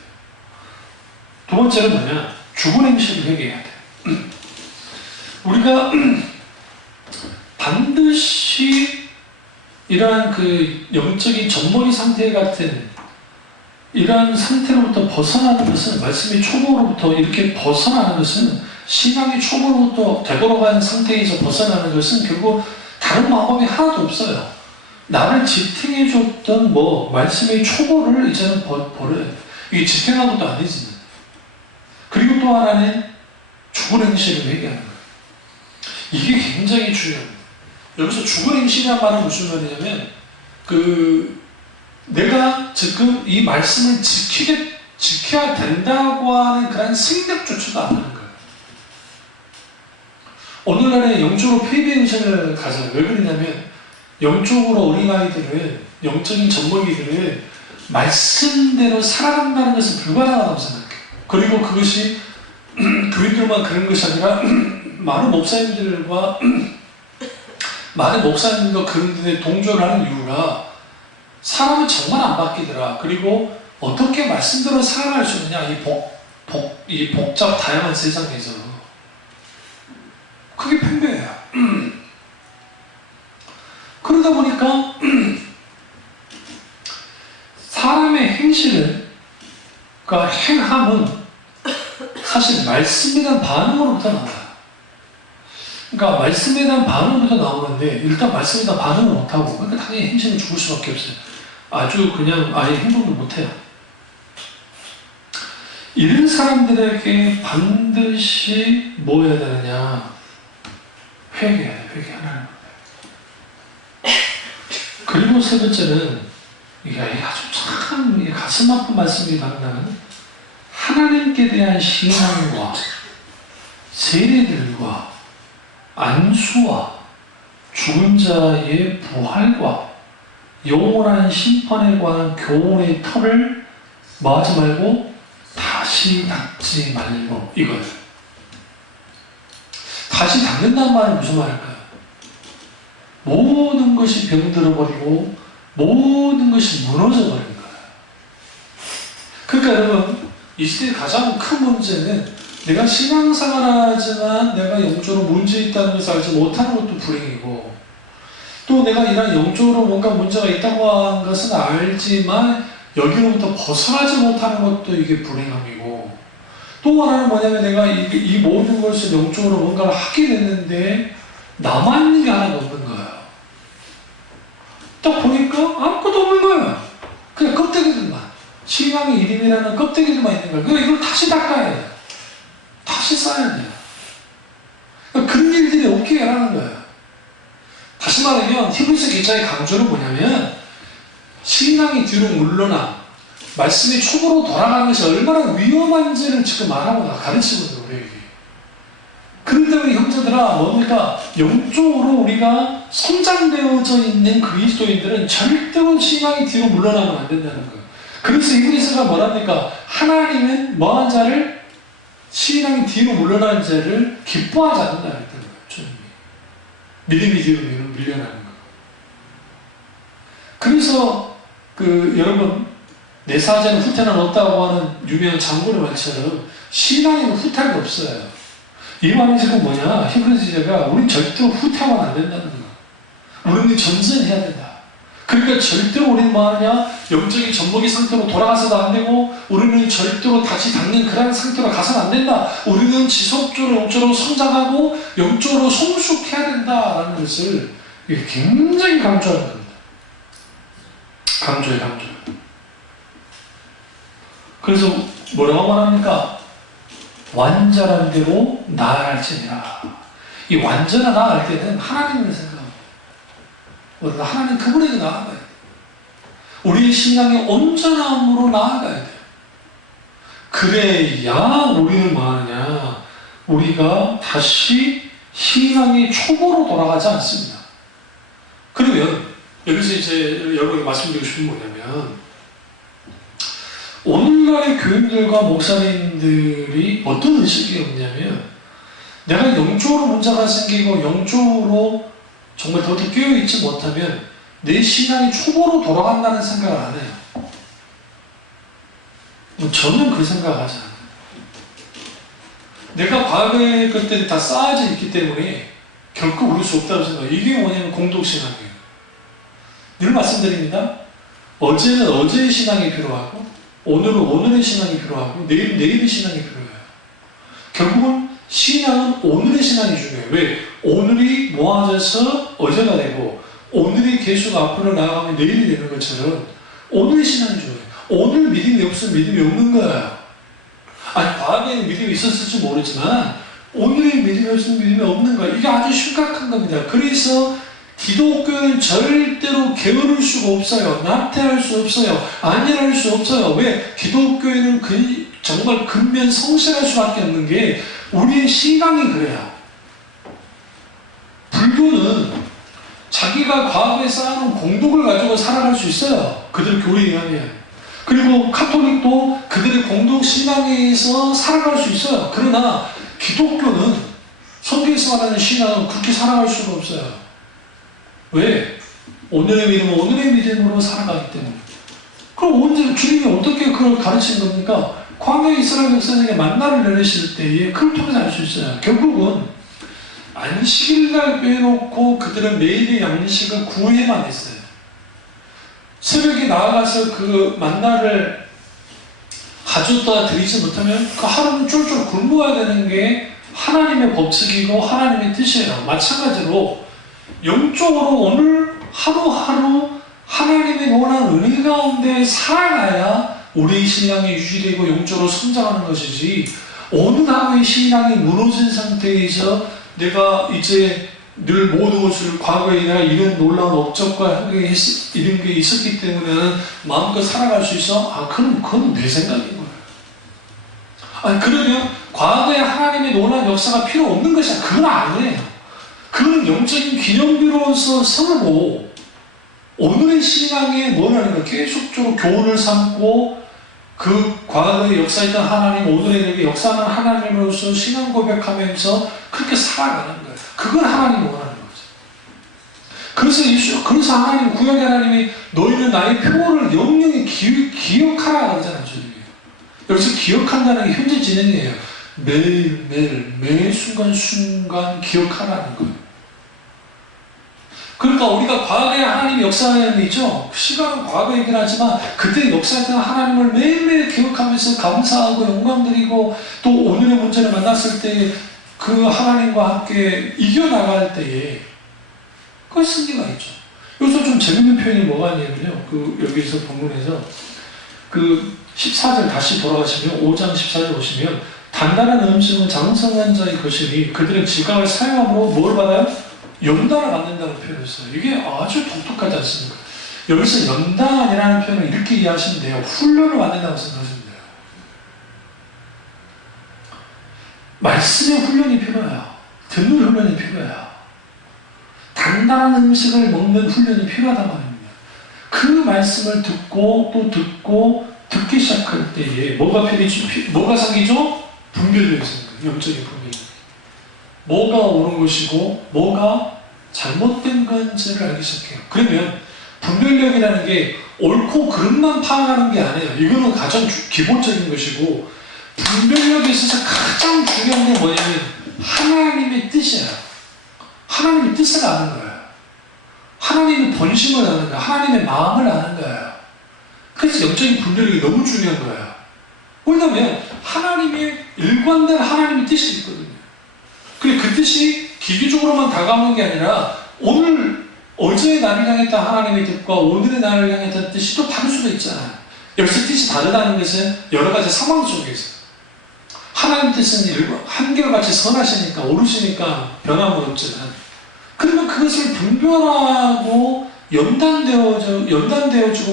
두 번째는 뭐냐? 죽은 행실을 회개해야 돼요. 우리가 반드시 이러한 그 영적인 젖먹이 상태 같은 이러한 상태로부터 벗어나는 것은, 말씀의 초보로부터 이렇게 벗어나는 것은, 신앙의 초보로부터 되돌아가는 상태에서 벗어나는 것은 결국 다른 방법이 하나도 없어요. 나를 지탱해줬던 말씀의 초보를 이제는 버려야 돼. 이게 지탱한 것도 아니지. 그리고 또 하나는 죽은 행실을 회개하는 거예요. 이게 굉장히 중요합니다. 여기서 죽은 행실이란 말은 무슨 말이냐면, 내가 지금 이 말씀을 지켜야 된다고 하는 그런 생각조차도 안 하는 거예요. 오늘날의 영적으로 폐배 행실을 가져요. 왜 그러냐면, 영적으로 어린아이들은, 영적인 젖먹이들은 말씀대로 살아간다는 것은 불가능하다고 생각해요. 그리고 그것이 교인들만 그런 것이 아니라 많은 목사님들과 그런 데에 동조를 하는 이유가 사람은 정말 안 바뀌더라. 그리고 어떻게 말씀대로 살아갈 수 있느냐, 이 복잡 다양한 세상에서. 그게 팽배해요. 그러다 보니까 사람의 행실은, 그러니까 행함은 사실 말씀에 대한 반응으로부터 나와요. 그러니까 말씀에 대한 반응으로부터 나오는데, 일단 말씀에 대한 반응을 못하고, 그러니까 당연히 행실은 죽을 수밖에 없어요. 아주 그냥 아예 행동도 못해요. 이런 사람들에게 반드시 뭐 해야 되느냐? 회개해야 돼요. 회개하라는 거예요. 그리고 세 번째는, 이게 아주 참 가슴 아픈 말씀이 나온다면, 하나님께 대한 신앙과 세례들과 안수와 죽은 자의 부활과 영원한 심판에 관한 교훈의 털을 뭐하지 말고 다시 닦지 말고, 이거예요. 다시 닦는다는 말은 무슨 말일까요? 모든 것이 병들어버리고 모든 것이 무너져버린 거예요. 그러니까 여러분, 이 시대의 가장 큰 문제는 내가 신앙생활을 하지만 내가 영적으로 문제 있다는 것을 알지 못하는 것도 불행이고, 또 내가 이런 영적으로 뭔가 문제가 있다고 하는 것은 알지만 여기로부터 벗어나지 못하는 것도 이게 불행함이고, 또 하나는 뭐냐면 내가 이 모든 것을 영적으로 뭔가를 하게 됐는데 남아있는 게 하나가 없는 거예요. 딱 보니까 아무것도 없는 거예요. 그냥 껍데기들만, 신앙의 이름이라는 껍데기들만 있는 거예요. 그러니까 이걸 다시 닦아야 돼요. 다시 쌓아야 돼요. 그러니까 그런 일들이 없게 하라는 거예요. 다시 말하면 히브리서 기자의 강조는 뭐냐면, 신앙이 뒤로 물러나 말씀의 초보로 돌아가는 것이 얼마나 위험한지를 지금 말하고 가르치거든요, 우리에게. 그렇기 때문에 형제들아, 뭡니까? 영적으로 우리가 성장되어져 있는 그리스도인들은 절대로 신앙이 뒤로 물러나면 안 된다는 거예요. 그래서 히브리서가 뭐랍니까? 하나님은 뭐한 자를, 신앙이 뒤로 물러나는 자를 기뻐하지 않는다 했던 거예요. 믿음이 뒤로 밀려나는 거예요. 그래서 여러분, 내 사자는 후퇴는 없다고 하는 유명한 장군의 말처럼 신앙에는 후퇴가 없어요. 이 말은 지금 뭐냐? 히브리서가 우리는 절대로 후퇴하면 안 된다는 거야. 우리는 전진해야 된다. 그러니까 절대로 우리는 뭐하냐? 영적인 젖먹이 상태로 돌아가서도 안 되고, 우리는 절대로 다시 닦는 그런 상태로 가서는 안 된다. 우리는 지속적으로 영적으로 성장하고 영적으로 성숙해야 된다라는 것을 굉장히 강조하는 겁니다. 강조해. 그래서 뭐라고 말합니까? 완전한 대로 나아갈지니라. 이 완전한 나아갈 때는 하나님을 생각합니다. 하나님 그분에게 나아가야 돼요. 우리의 신앙의 온전함으로 나아가야 돼요. 그래야 우리는 뭐하냐? 우리가 다시 신앙이 초보로 돌아가지 않습니다. 그러면 여기서 이제 여러분에게 말씀드리고 싶은 게 뭐냐면, 오늘날의 교인들과 목사님들이 어떤 의식이 없냐면, 내가 영적으로 문제가 생기고 영적으로 정말 더 깨어있지 못하면 내 신앙이 초보로 돌아간다는 생각을 안 해요. 저는 그 생각을 하지 않아요. 내가 과거의 것들이 다 쌓아져 있기 때문에 결코 그럴 수 없다고 생각해요. 이게 뭐냐면 공동신앙이에요. 늘 말씀드립니다. 어제는 어제의 신앙이 필요하고, 오늘은 오늘의 신앙이 필요하고, 내일은 내일의 신앙이 필요해요. 결국은 신앙은 오늘의 신앙이 중요해요. 왜? 오늘이 모아져서 어제가 되고, 오늘의 개수가 앞으로 나아가면 내일이 되는 것처럼 오늘의 신앙이 중요해요. 오늘 믿음이 없으면 믿음이 없는 거예요. 아니, 과거에는 믿음이 있었을지 모르지만 오늘의 믿음이 없으면 믿음이 없는 거예요. 이게 아주 심각한 겁니다. 그래서 기독교는 절대로 게으를 수가 없어요. 나태할 수 없어요. 안일할 수 없어요. 왜? 기독교에는 정말 근면 성실할 수밖에 없는 게 우리의 신앙이 그래요. 불교는 자기가 과거에 쌓아놓은 공덕을 가지고 살아갈 수 있어요. 그들 교리에 하면. 그리고 카톨릭도 그들의 공동 신앙에서 살아갈 수 있어요. 그러나 기독교는 성경에서 말하는 신앙은 그렇게 살아갈 수가 없어요. 왜? 오늘의 믿음은 오늘의 믿음으로 살아가기 때문에. 그럼 언제 주님이 어떻게 그걸 가르친 겁니까? 광야에 이스라엘 백성에게 만나를 내리실 때에 그걸 통해서 알 수 있어요. 결국은 안식일날 빼놓고 그들은 매일의 양식을 구해만 했어요. 새벽에 나아가서 그 만나를 가져다 드리지 못하면 그 하루는 쫄쫄 굶어야 되는 게 하나님의 법칙이고 하나님의 뜻이에요. 마찬가지로 영적으로 오늘 하루하루 하나님의 원한 은혜 가운데 살아가야 우리의 신앙이 유지되고 영적으로 성장하는 것이지, 어느 하루의 신앙이 무너진 상태에서 내가 이제 늘 모든 것을 과거에 내가 이런 놀라운 업적과 이런 게 있었기 때문에 마음껏 살아갈 수 있어? 그건 내 생각인 거예요. 아니, 그러면 과거에 하나님의 놀라운 역사가 필요 없는 것이야. 그건 아니에요. 그건 영적인 기념비로서 세우고, 오늘의 신앙에 뭐라는 거야? 계속적으로 교훈을 삼고, 그 과거에 역사했던 하나님, 오늘에 내게 역사하는 하나님으로서 신앙 고백하면서 그렇게 살아가는 거예요. 그걸 하나님이 원하는 거죠. 그래서 하나님, 구약의 하나님이 너희는 나의 표를 영영히 기억하라 그러잖아요. 여기서 기억한다는 게 현재 진행이에요. 매일매일, 매 순간순간 기억하라는 거예요. 그러니까 우리가 과거에 하나님이 역사하는 일이죠. 시간은 과거이긴 하지만 그때 역사했던 하나님을 매일매일 기억하면서 감사하고 영광드리고, 또 오늘의 문제를 만났을 때 그 하나님과 함께 이겨나갈 때에 그 승리가 있죠. 여기서 좀 재밌는 표현이 뭐가 있냐면요. 여기서 본문에서 14절 다시 돌아가시면 5장 14절 보시면, 단단한 음식은 장성한 자의 것이니 그들은 지각을 사용함으로 뭘 받아요? 연단을 받는다는 표현을 써요. 이게 아주 독특하지 않습니까? 여기서 연단이라는 표현을 이렇게 이해하시면 돼요. 훈련을 받는다고 생각하시면 돼요. 말씀의 훈련이 필요해요. 듣는 훈련이 필요해요. 단단한 음식을 먹는 훈련이 필요하단 말입니다. 그 말씀을 듣고 또 듣기 시작할 때에 뭐가 생기죠? 분별력이 생겨요. 영적인 분별력. 뭐가 옳은 것이고 뭐가 잘못된 건지를 알기 시작해요. 그러면 분별력이라는 게 옳고 그름만 파악하는 게 아니에요. 이거는 가장 기본적인 것이고, 분별력에 있어서 가장 중요한 게 뭐냐면 하나님의 뜻이에요. 하나님의 뜻을 아는 거예요. 하나님의 본심을 아는 거예요. 하나님의 마음을 아는 거예요. 그래서 영적인 분별력이 너무 중요한 거예요. 왜냐하면 하나님의 일관된 하나님의 뜻이 있거든요. 근데 그 뜻이 기계적으로만 다가오는 게 아니라 어제의 나를 향했던 하나님의 뜻과 오늘의 나를 향했던 뜻이 또 다를 수도 있잖아요. 여기서 뜻이 다르다는 것은 여러 가지 상황 속에서 하나님 뜻은 한결같이 선하시니까 오르시니까 변함은 없지만, 그러면 그것을 분별하고 연단되어지고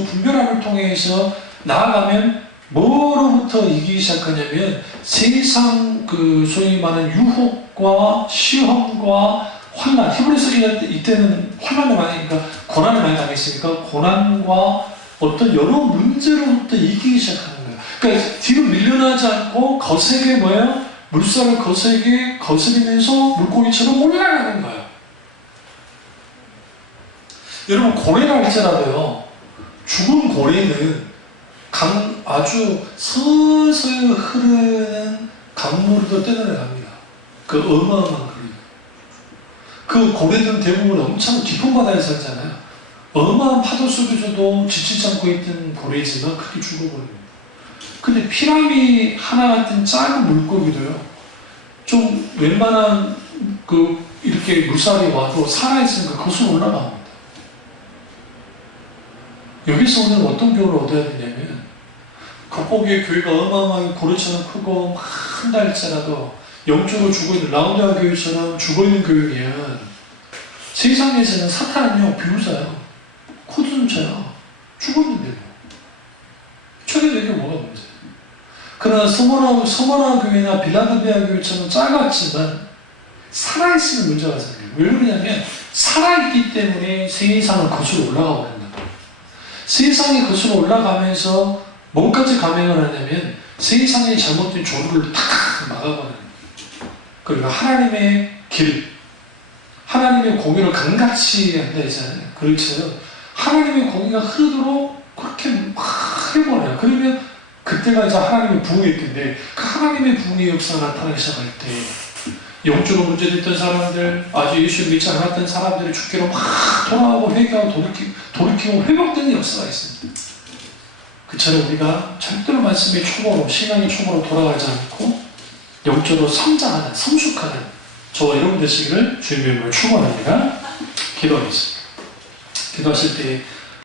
분별함을 통해서 나아가면 뭐로부터 이기기 시작하냐면 세상 그 소위 말하는 유혹과 시험과 환난, 히브리서 이때는 환난을 많이, 그러니까 고난을 많이 당했으니까 고난과 어떤 여러 문제로부터 이기기 시작하는 거예요. 그러니까 뒤로 밀려나지 않고 거세게 뭐예요? 물살을 거세게 거스리면서 물고기처럼 올라가는 거예요. 여러분, 고래를 할지라도요, 죽은 고래는 아주 서서히 흐르는 강물도 떼어내갑니다. 그 어마어마한 거리가. 그 고래들은 대부분 엄청 깊은 바다에 살잖아요. 어마어마한 파도 속에서도 지치지 않고 있던 고래지만 그렇게 죽어버립니다. 근데 피라미 하나 같은 작은 물고기도요, 좀 웬만한 이렇게 물살이 와도 살아있으니까 거슬러 올라갑니다. 여기서 오늘 어떤 교훈을 얻어야 되냐면, 겉보기에 교회가 어마어마하게 고래처럼 크고 큰다 할지라도 영적으로 죽어있는 라우디아 교회처럼 죽어있는 교회면 세상에서는 사탄은요, 비웃어요. 코드 좀 쳐요. 죽었는데요. 저게 되게 뭐가 문제예요. 그러나 서머나 교회나 빌라델비아 교회처럼 작았지만 살아있으면 문제가 생겨요. 왜 그러냐면 살아있기 때문에 세상을 거슬러 올라가고 있는 거예요. 세상이 거슬러 올라가면서 뭐까지 감행을 하냐면 세상의 잘못된 조류를 탁 막아버리는 거예요. 그리고 하나님의 길, 하나님의 공의를 강같이 한다 했잖아요. 그렇죠. 하나님의 공의가 흐르도록 그렇게 막 해버려요. 그러면 그때가 이제 하나님의 부흥의 때인데, 그 하나님의 부흥의 역사가 나타나기 시작할 때 영적으로 문제됐던 사람들, 아주 예수를 믿지 않았던 사람들이 주께로 막 돌아오고 회개하고 돌이키고 회복되는 역사가 있습니다. 그처럼 우리가 절대로 말씀의 초보로, 신앙의 초보로 돌아가지 않고 영적으로 성장하는, 성숙하는 저와 여러분 되시기를 주님의 이름으로 축원합니다. 기도하겠습니다. 기도하실 때